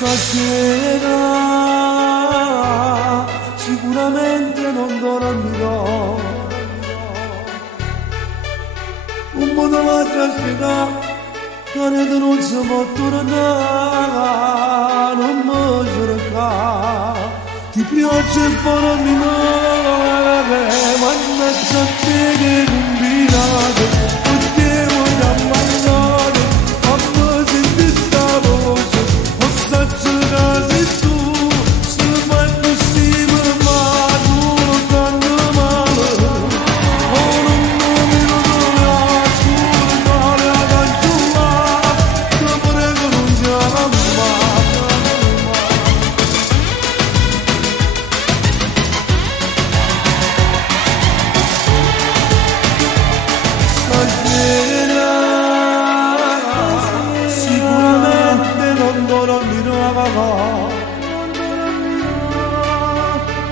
Stasera sicuramente non dormirò. Un modo va a spiegare che non si può tornare, non mi cerca. Ti piace il foro mi muove, ma non c'è te che combinate, perché voglio ammazzare, fammi sentire sta voce, posso giocare tu, se fai possibile ma tu non tanto male, oh non mi piace, scusate la canzone, ti prego non ti amare. Sicuramente non dormirò,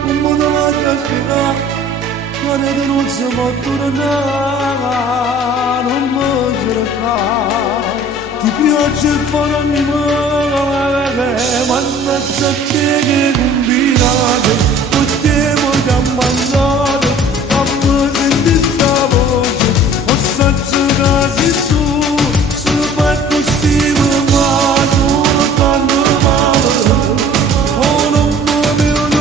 un modo va a spiegare, quando non si può tornare, non mi cerca. Ti piace il foro mi muove, ma non c'è te che combinate, potevo ammazzare, fammi sentire sta voce, posso giocare tu, se fai possibile ma tu non tanto male, oh non mi piace,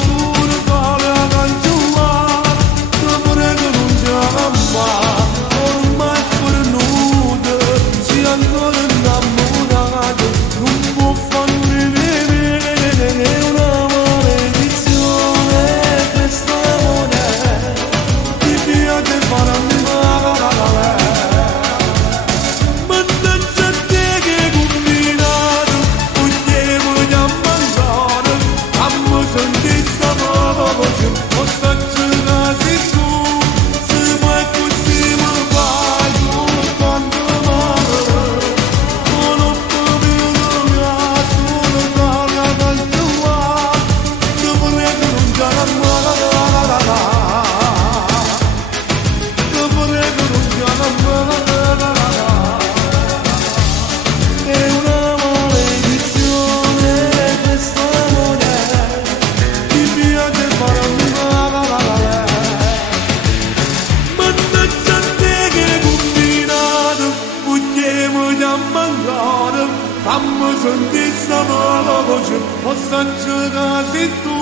scusate la canzone, ti prego non ti amare, ormai fornuto, si ancora innamorato, non può farmi vivere, è una maledizione questa amore, ti piace farmi male, ma non c'è te che combinato, potevo ammazzare, fammi sentire sta voce, posso giocare tu, se fai così mi fai solo tanto male, oh non mi piace, solo dalla canzone, ti prego non ti amare, ti prego non ti amare, è una maledizione questa amore, ti piace farmi male, ma non c'è te che combinato, potevo ammazzare, fammi sentire sta voce, posso giocare tu,